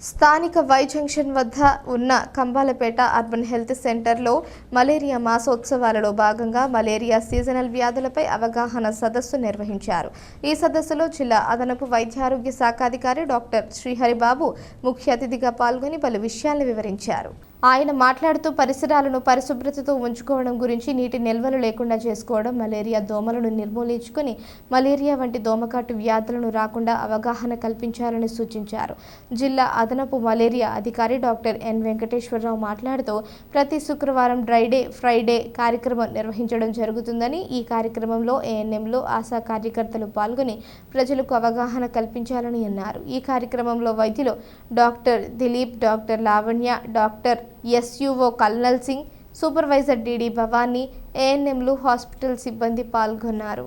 స్థానిక Y junction వద్ద ఉన్న కంబాలపేట అర్బన్ హెల్త్ సెంటర్లో మలేరియా మాసోత్సవాలలో భాగంగా మలేరియా సీజనల్ వ్యాధులపై అవగాహన సదస్సు నిర్వహించారు. ఈ సదస్సులో జిల్లా అదనపు వైద్యారోగ్య శాఖాధికారి డాక్టర్ శ్రీహరిబాబు ముఖ్య అతిథిగా పాల్గొని పలు విషయాలను వివరించారు. ఆయన మాట్లాడుతూ పరిసరాలను పరిశుభ్రతతో ఉంచుకోవడం గురించి, నీటి నిల్వలు లేకుండా చేసుకోవడం, మలేరియా దోమలను నిర్మూలించుకుని మలేరియా వంటి దోమకాటు వ్యాధులను రాకుండా అవగాహన కల్పించాలని సూచించారు. జిల్లా అదనపు మలేరియా అధికారి డాక్టర్ ఎన్ వెంకటేశ్వరరావు మాట్లాడుతూ ప్రతి శుక్రవారం డ్రైడే ఫ్రైడే కార్యక్రమం నిర్వహించడం జరుగుతుందని, ఈ కార్యక్రమంలో ఏఎన్ఎంలు, ఆశా కార్యకర్తలు పాల్గొని ప్రజలకు అవగాహన కల్పించాలని అన్నారు. ఈ కార్యక్రమంలో వైద్యులు doctor Dilip, doctor Lavanya, doctor SUO colonel Singh, supervisor DD Bhavani, ఏఎన్ఎంలు, హాస్పిటల్ సిబ్బంది పాల్గొన్నారు.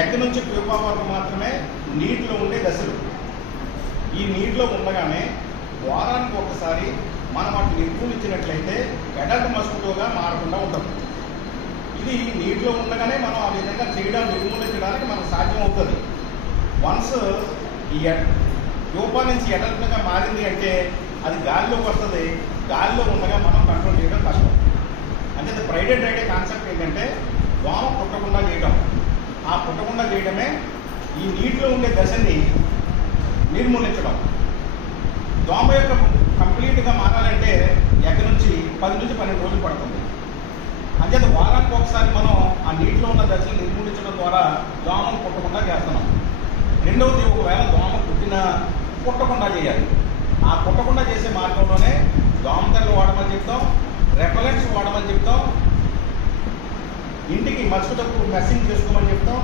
ఎక్కడి నుంచి ప్యూపా వరకు మాత్రమే నీటిలో ఉండే దశలు. ఈ నీటిలో ఉండగానే వారానికి ఒకసారి మనం వాటిని నిర్మూలించినట్లయితే అడల్ట్ మస్కిటోగా మారకుండా ఉంటుంది. ఇది నీటిలో ఉండగానే మనం ఆ విధంగా నిర్మూలించడానికి మనకు సాధ్యం అవుతుంది. వన్స్ ఈ ప్యూపా నుంచి అడల్ట్గా మారింది అంటే అది గాలిలోకి వస్తుంది. గాలిలో ఉండగా మనం కంట్రోల్ చేయడం కష్టం. అంటే ఫ్రైడే డ్రైడే కాన్సెప్ట్ ఏంటంటే దోమ పుట్టకుండా చేయడం. ఆ పుట్టకుండా చేయడమే ఈ నీటిలో ఉండే దశని నిర్మూలించడం. దోమ యొక్క కంప్లీట్గా మారాలంటే ఎక్కడి నుంచి 10 నుంచి 12 రోజులు పడుతుంది. అంచేత వారానికి ఒకసారి మనం ఆ నీటిలో ఉన్న దశను నిర్మూలించడం ద్వారా దోమను పుట్టకుండా చేస్తున్నాం. రెండవది, ఒకవేళ దోమ పుట్టకుండా చేయాలి. ఆ పుట్టకుండా చేసే మార్గంలోనే దోమతెరలు వాడమని చెప్తాం, రెపలెంట్స్ వాడమని చెప్తాం, ఇంటికి మస్కిటో మెస్సింగ్ చేసుకోమని చెప్తాం.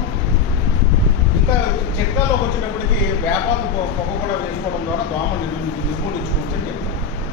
ఇంకా చిట్కాల్లోకి వచ్చేటప్పటికి వేపాకు పొగ కూడా వేసుకోవడం ద్వారా దోమ నిర్మూలించుకోవచ్చు.